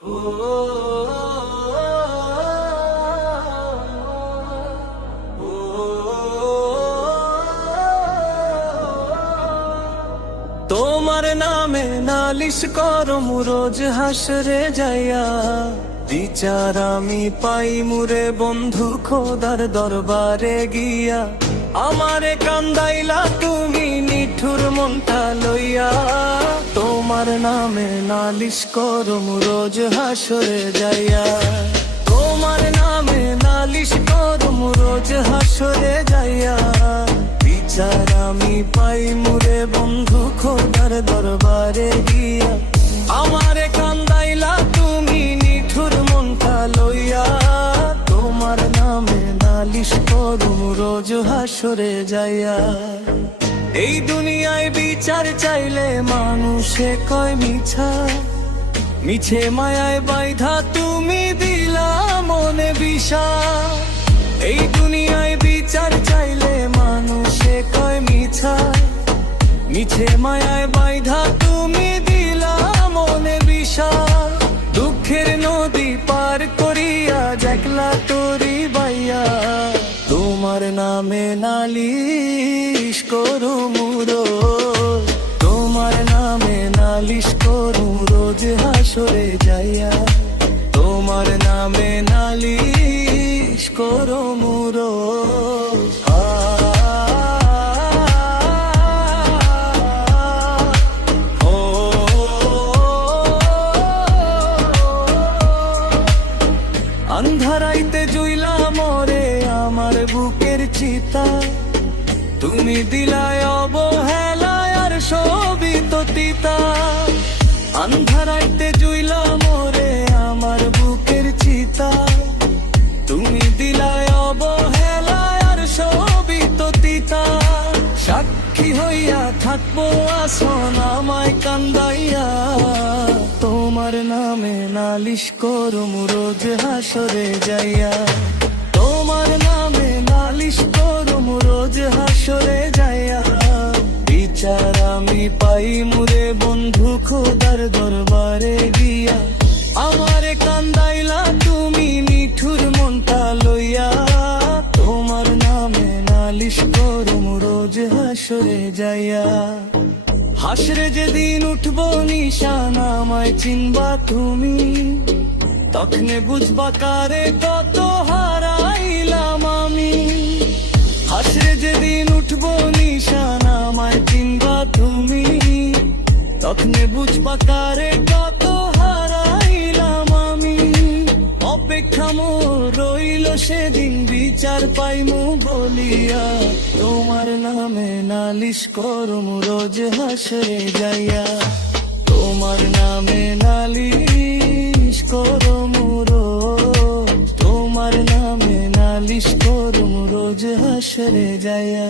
তোমার নামে নালিশ করম রোজ হাসরে যাইয়া, বিচার আমি পাই মুরে বন্ধু খোদার দরবারে গিয়া। আমারে কান্দাইলা তুমি নিঠুর মনটা লইয়া, তোমার নামে নালিশ করম রোজ হাসরে যাইয়া। তোমার নামে নালিশ করম রোজ হাসরে যাইয়া, বিচার আমি পাই মুরে বন্ধু খোদার দরবারে গিয়া। আমারে কান্দাইলা তুমি নিঠুর মনটা লইয়া, তোমার নামে নালিশ করম রোজ হাসরে যাইয়া। এই দুনিয়ায় বিচার চাইলে মানুষে কয় মিছা, মিছে মায়ায় বাইধা তুমি দিলা মনে বিষা। এই দুনিয়ায় বিচার চাইলে মানুষে কয় মিছা, মিছে মায়ায় বাইধা তুমি দিলা মনে বিষা। দুঃখের নদী পার করিয়া দেখলা তোরি বাইয়া, তোমার নামে নালিশ করুম রোজ, তোমার নামে নালিশ করুম রোজ হাসরে যাইয়া। তোমার নামে নালিশ করুম রোজ। আন্ধারাইতে জুইলা মরে আমার বুকের চিতা, তুমি দিলায় অবহেলায় আর সবই তো তিতা। আন্ধারাইতে জুইলা মরে আমার বুকের চিতা, তুমি দিলায় অবহেলায় আর সবই তো তিতা। সাক্ষী হইয়া থাকবো আসন আমায় কান্দাইয়া, তোমার নামে নালিশ করুম রোজ হাসরে যাইয়া। তোমার নামে নালিশ করুম রোজ হাসরে যাইয়া, বিচার আমি পাই মুরে বন্ধু খোদার দরবারে গিয়া। আমারে কান্দাইলা তুমি নিঠুর মনটা লইয়া, তোমার নামে নালিশ করুম রোজ হাসরে যাইয়া। হাসরে যেদিন উঠবো নিশান আমায় চিনবা তুমি, তখনে বুঝবা কারে কত হারাইলাম আমি। হাসরে যেদিন উঠবো নিশান আমায় চিনবা তুমি, তখনে বুঝবা কারে কত হারাইলাম আমি। অপেক্ষা মোর রইল সেদিন বিচার পাইমু বলিয়া, তোমার নামে নালিশ করুম রোজ হাসরে যাইয়া। তোমার নামে নালিশ করুম রোজ, তোমার নামে নালিশ করুম রোজ হাসরে যাইয়া।